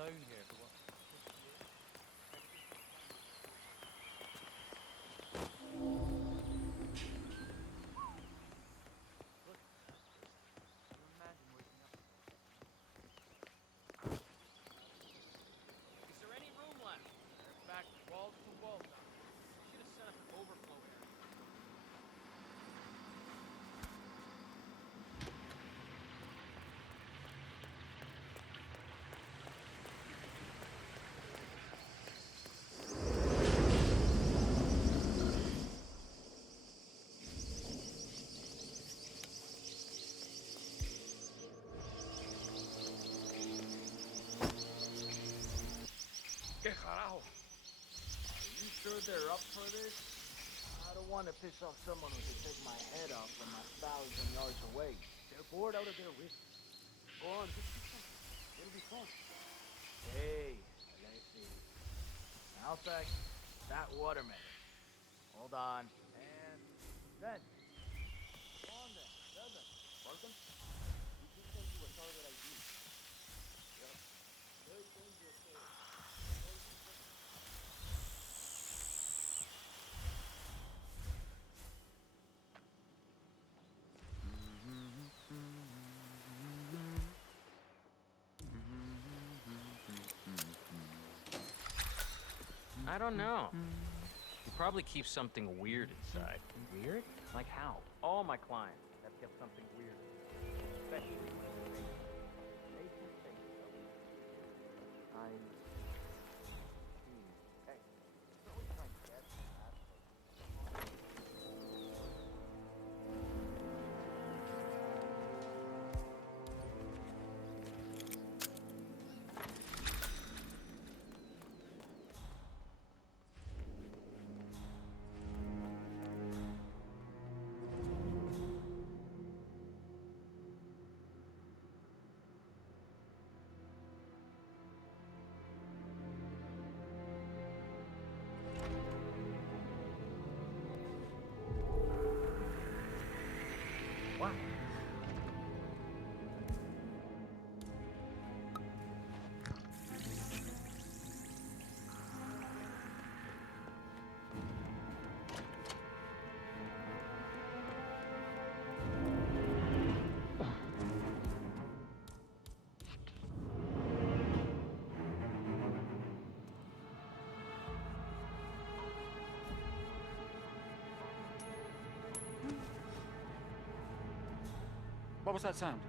alone here for what, 50 years? Look at that place. Can you imagine waking up? Is there any room left? In fact, wall to wall now. We should have set up an overflow area. ¿Qué carajo? Are you sure they're up for this? I don't want to piss off someone who can take my head off from 1,000 yards away. They're bored out of their wits. Go on, just keep talking. It'll be fun. Hey, let's see. Now, thanks. That watermelon. Hold on. And then. Go on then. Tell them. Welcome. We just sent you a target ID. Yep. Very dangerous area. I don't know. He probably keeps something weird inside. Weird? Like how? All my clients have kept something weird. Especially when they can think so. I see. Hey, it's always trying to get that. What? What was that sound?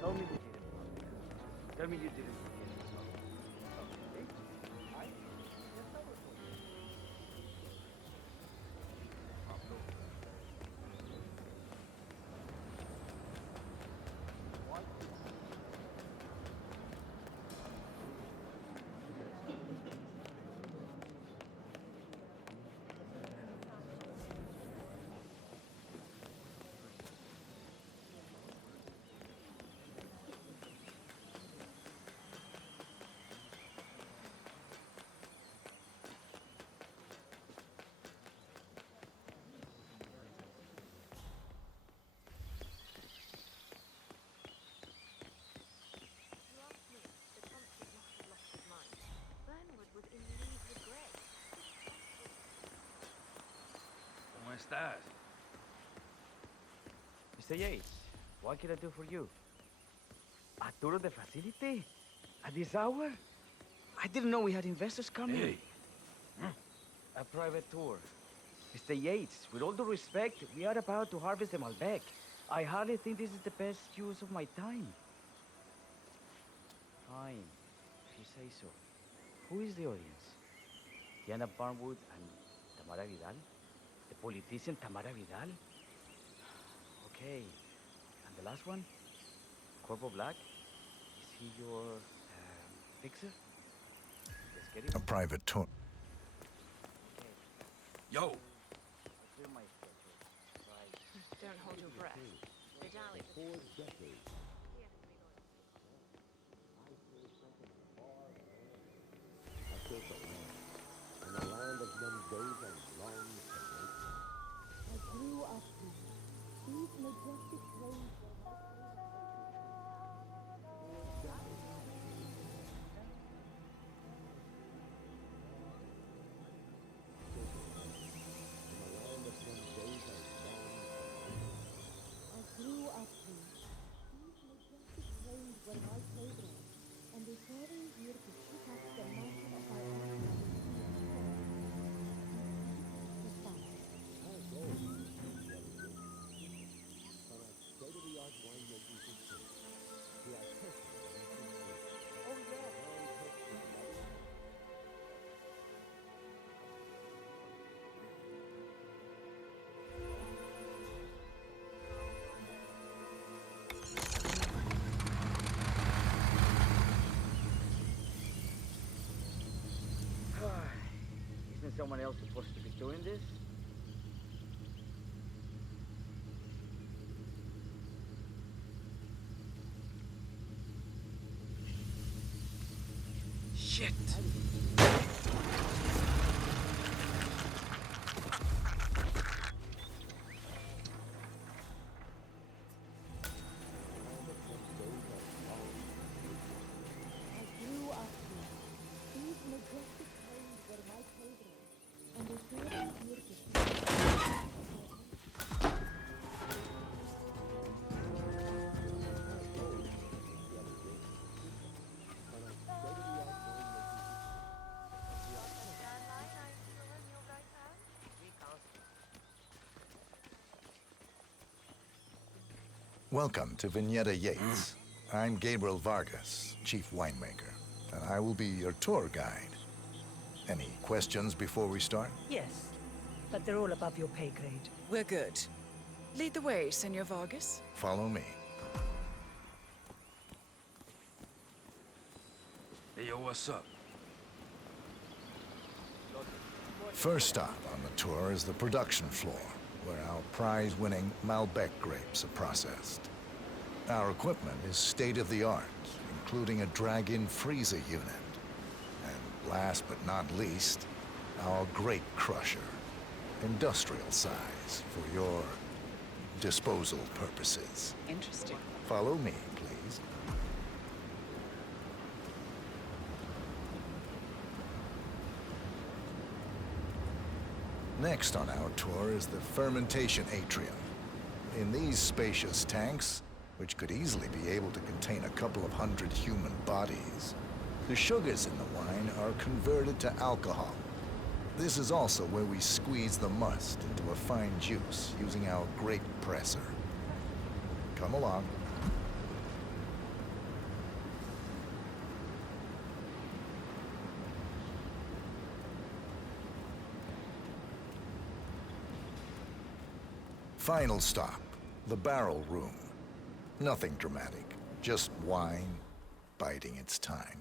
Tell me you didn't. Tell me you didn't. Okay. I guess I was Pablo. What? You asked me. The constable must have lost his mind. Burnwood was in league with Greg. ¿Cómo estás? Mr. Yates, what can I do for you? A tour of the facility? At this hour? I didn't know we had investors coming. Hey. A private tour. Mr. Yates, with all due respect, we are about to harvest the Malbec. I hardly think this is the best use of my time. Fine, if you say so. Who is the audience? Diana Barnwood and Tamara Vidal? The politician Tamara Vidal? Okay. And the last one? Corporal Black? he your fixer? Let's get A him. private tour. Okay. Yo! I'll clear my schedule. Right. Don't hold your breath. Vidal is a true fiercely loyal. I chose the land, and the land of Mendoza longs to make me. I grew up here. These majestic plains were my I grew up here. These majestic plains were my playground, and they gathered here to shoot up the mantle of our ancestors. The sun. Our goal is to relegate from our state-of-the-art winemaking facility to our personal making room. Oh yeah, hand-picked with loving. Isn't someone else supposed to be doing this? Shit! I grew up here. These majestic plains were my playground, and they gathered here to shoot up the mantle of our Welcome to Vignetta Yates. I'm Gabriel Vargas, chief winemaker, and I will be your tour guide. Any questions before we start? Yes, but they're all above your pay grade. We're good. Lead the way, Senor Vargas. Follow me. Hey, yo, what's up? First stop on the tour is the production floor, where our prize-winning Malbec grapes are processed. Our equipment is state-of-the-art, including a drag-in freezer unit. And last but not least, our grape crusher, industrial size for your disposal purposes. Interesting. Follow me, please. Next on our tour is the fermentation atrium. In these spacious tanks, which could easily be able to contain a couple of hundred human bodies, the sugars in the wine are converted to alcohol. This is also where we squeeze the must into a fine juice using our grape presser. Come along. Final stop, the barrel room. Nothing dramatic, just wine biding its time.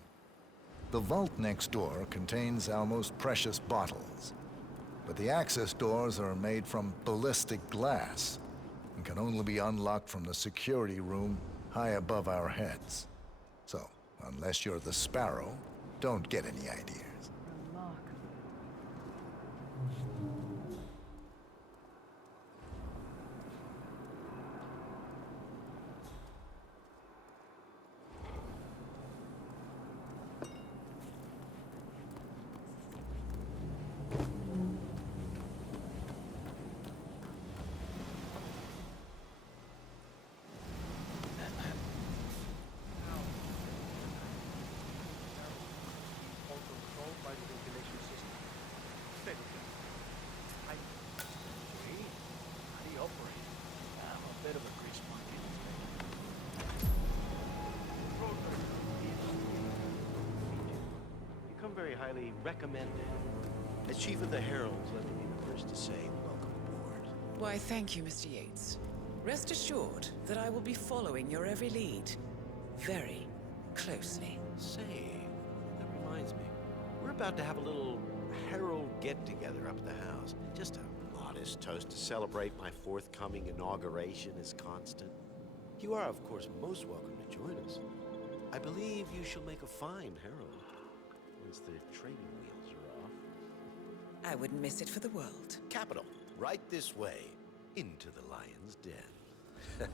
The vault next door contains our most precious bottles, but the access doors are made from ballistic glass and can only be unlocked from the security room high above our heads. So, unless you're the Sparrow, don't get any ideas. All controlled by the ventilation system. Steady. I... Wait. How do you operate? I'm a bit of a grease monkey. You come very highly recommended. As chief of the Heralds, let me be the first to say welcome aboard. Why, thank you, Mr. Yates. Rest assured that I will be following your every lead. Very, closely. Say, that reminds me. We're about to have a little herald get-together up at the house. Just a modest toast to celebrate my forthcoming inauguration as Constant. You are, of course, most welcome to join us. I believe you shall make a fine herald once the training wheels are off. I wouldn't miss it for the world. Capital. Right this way, into the lion's den.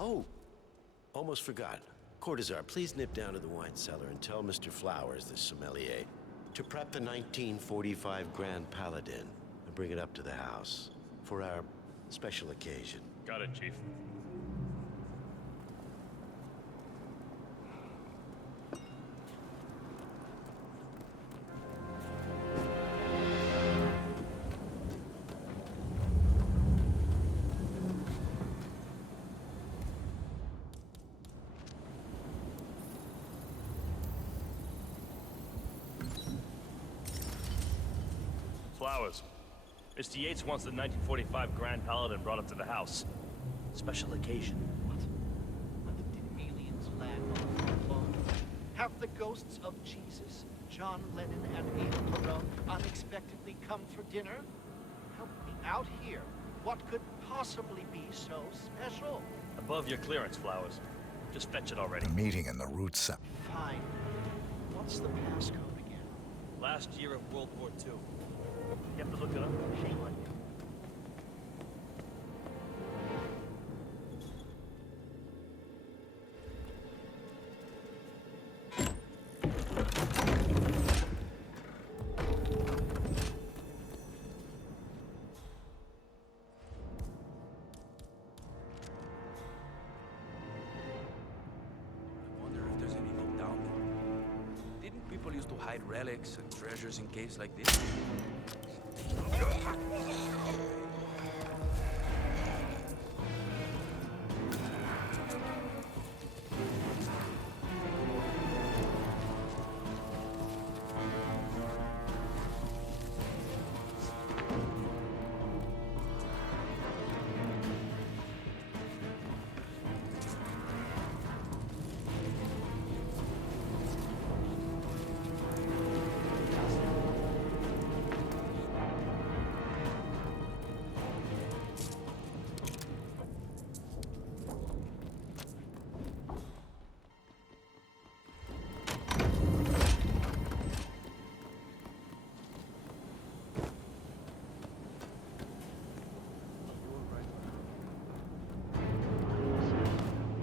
Oh, almost forgot. Cortazar, please nip down to the wine cellar and tell Mr. Flowers, the sommelier, to prep the 1945 Grand Paladin and bring it up to the house for our special occasion. Got it, Chief. Flowers. Mr. Yates wants the 1945 Grand Paladin brought up to the house. Special occasion. What? Did aliens land on the phone? Have the ghosts of Jesus, John Lennon, and Eva Peron unexpectedly come for dinner? Help me out here. What could possibly be so special? Above your clearance, Flowers. Just fetch it already. The meeting in the root cell. Fine. What's the passcode again? Last year of World War II. You have to look it up. Shame on you. I wonder if there's anything down there. Didn't people used to hide relics and treasures in caves like this?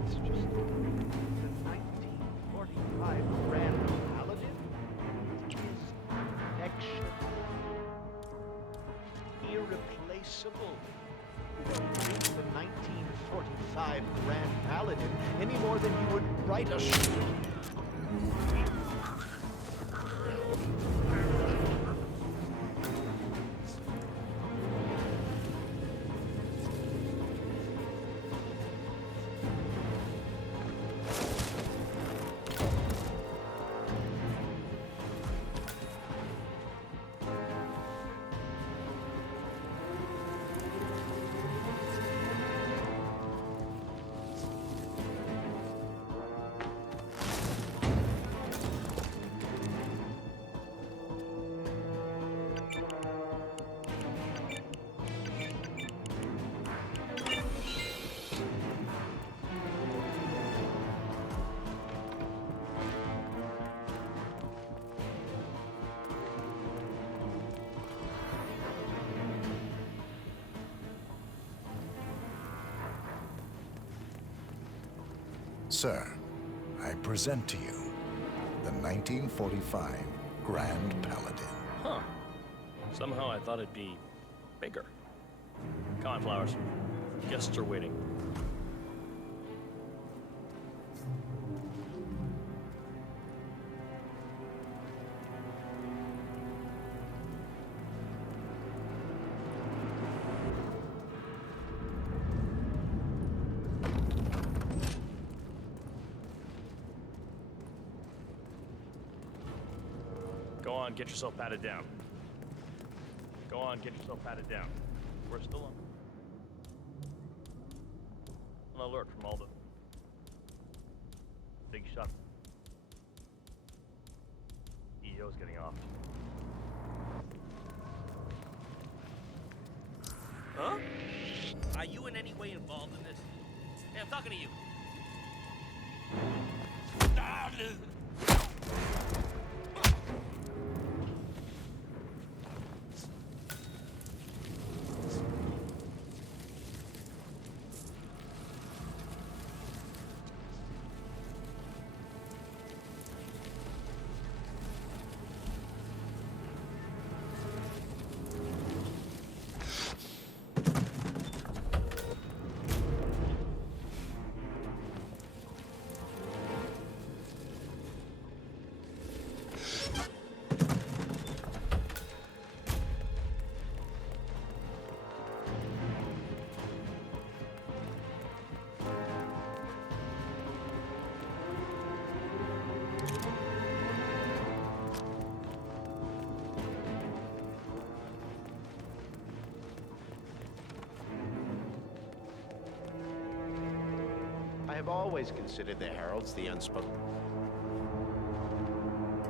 It's just the 1945 Grand Paladin is perfection. Irreplaceable. You don't read the 1945 Grand Paladin any more than you would write a Sir, I present to you the 1945 Grand Paladin. Huh. Somehow I thought it'd be bigger. Come on, Flowers. Guests are waiting. Go on, get yourself patted down. Go on, get yourself patted down. We're still on alert from all big shot. EO's getting off. Huh? Are you in any way involved in this? Hey, I'm talking to you. I have always considered the heralds the unspoken.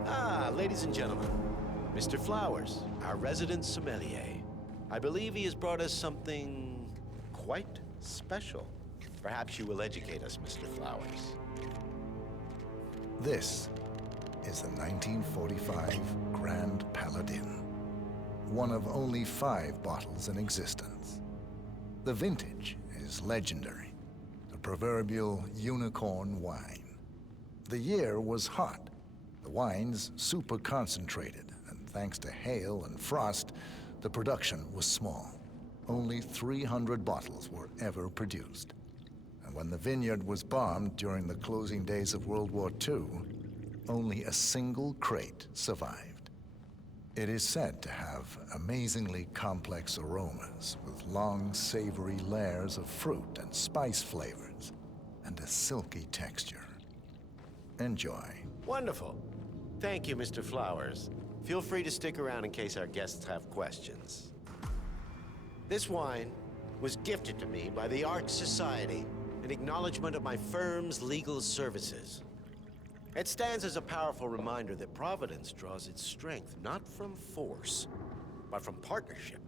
Ah, ladies and gentlemen, Mr. Flowers, our resident sommelier. I believe he has brought us something quite special. Perhaps you will educate us, Mr. Flowers. This is the 1945 Grand Paladin, one of only 5 bottles in existence. The vintage is legendary. Proverbial unicorn wine. The year was hot, the wine's super concentrated, and thanks to hail and frost, the production was small. Only 300 bottles were ever produced. And when the vineyard was bombed during the closing days of World War II, only a single crate survived. It is said to have amazingly complex aromas with long, savory layers of fruit and spice flavors, and a silky texture. Enjoy. Wonderful. Thank you, Mr. Flowers. Feel free to stick around in case our guests have questions. This wine was gifted to me by the Arch Society in acknowledgement of my firm's legal services. It stands as a powerful reminder that Providence draws its strength not from force, but from partnership.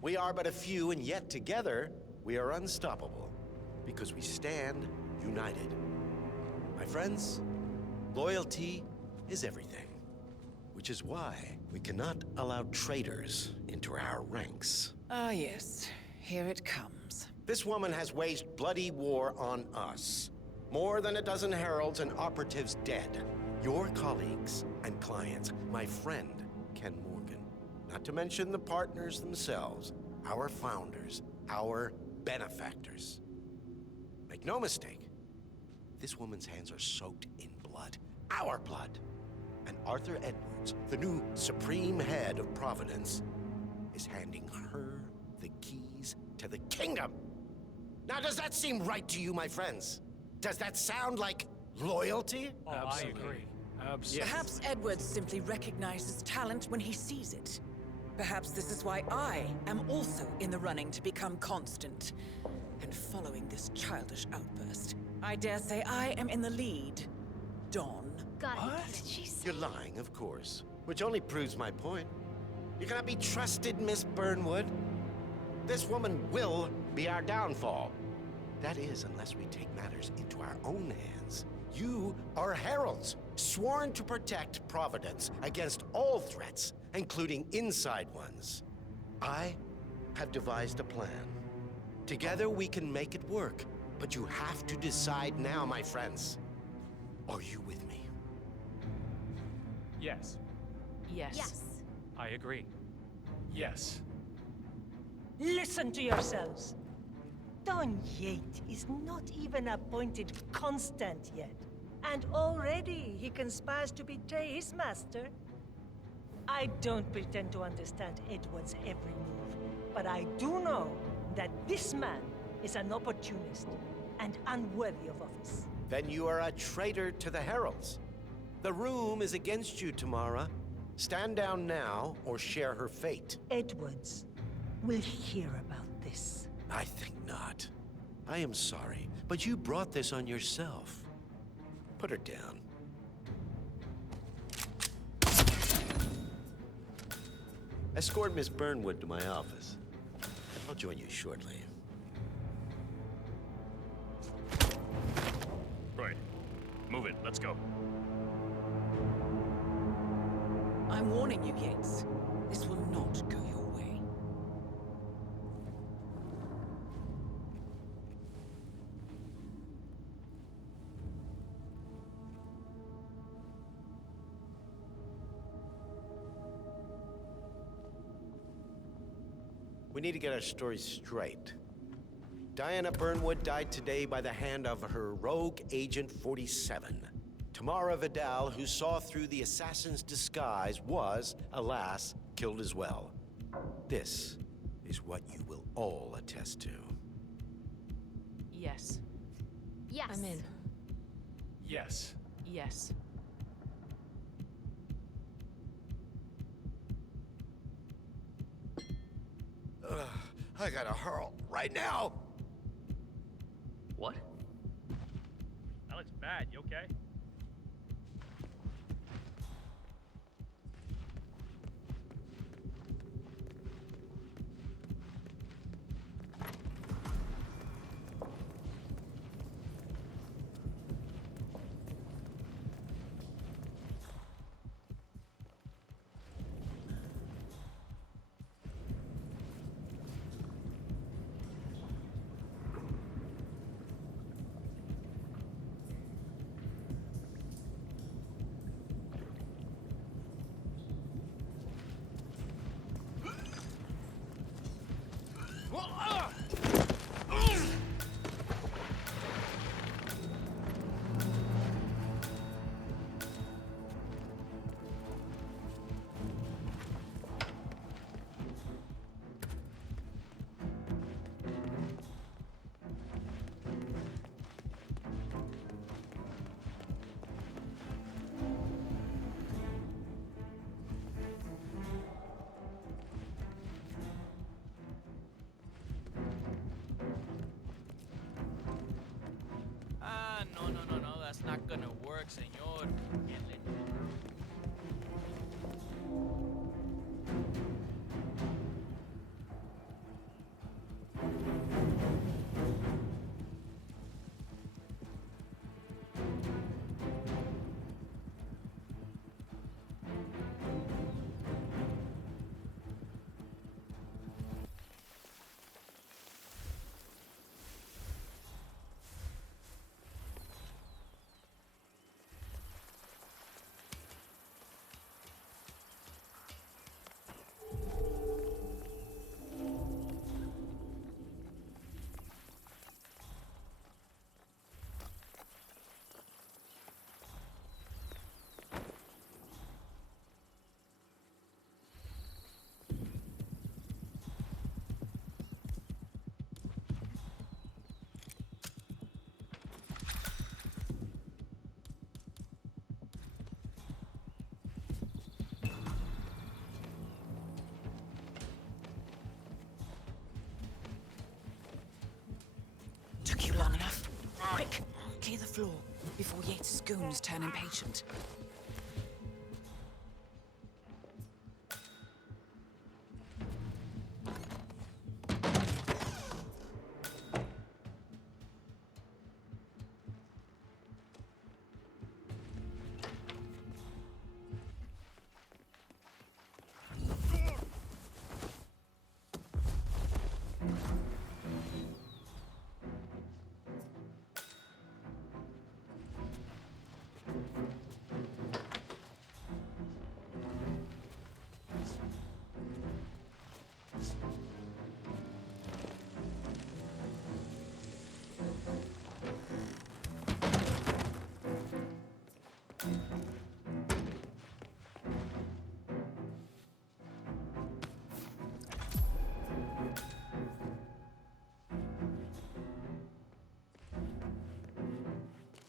We are but a few, and yet together we are unstoppable because we stand united. My friends, loyalty is everything, which is why we cannot allow traitors into our ranks. Ah, yes. Here it comes. This woman has waged bloody war on us. More than a dozen heralds and operatives dead. Your colleagues and clients, my friend, Ken Morgan. Not to mention the partners themselves, our founders, our benefactors. Make no mistake, this woman's hands are soaked in blood. Our blood. And Arthur Edwards, the new supreme head of Providence, is handing her the keys to the kingdom. Now, does that seem right to you, my friends? Does that sound like loyalty? Oh, I agree. Absolutely. Perhaps Edwards simply recognizes talent when he sees it. Perhaps this is why I am also in the running to become constant. And following this childish outburst, I dare say I am in the lead. Dawn. God, What? You're lying, of course, which only proves my point. You cannot be trusted, Miss Burnwood. This woman will be our downfall. That is, unless we take matters into our own hands. You are heralds, sworn to protect Providence against all threats, including inside ones. I have devised a plan. Together we can make it work, but you have to decide now, my friends. Are you with me? Yes. Yes. I agree. Yes. Listen to yourselves. Don Yates is not even appointed constant yet. And already he conspires to betray his master. I don't pretend to understand Edward's every move, but I do know that this man is an opportunist and unworthy of office. Then you are a traitor to the heralds. The room is against you, Tamara. Stand down now or share her fate. Edwards will hear about this. I think not. I am sorry, but you brought this on yourself. Put her down. Escort Miss Burnwood to my office. I'll join you shortly. Right. Move it. Let's go. I'm warning you, Yates. This will not go your way. We need to get our stories straight. Diana Burnwood died today by the hand of her rogue Agent 47. Tamara Vidal, who saw through the assassin's disguise, was, alas, killed as well. This is what you will all attest to. Yes. Yes. I'm in. Yes. Yes. I gotta hurl right now! What? That looks bad. You okay? No, that's not gonna work, señor. Can't let you through. Took you long enough. Quick, clear the floor before Yates' goons turn impatient.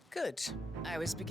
Good. I was beginning.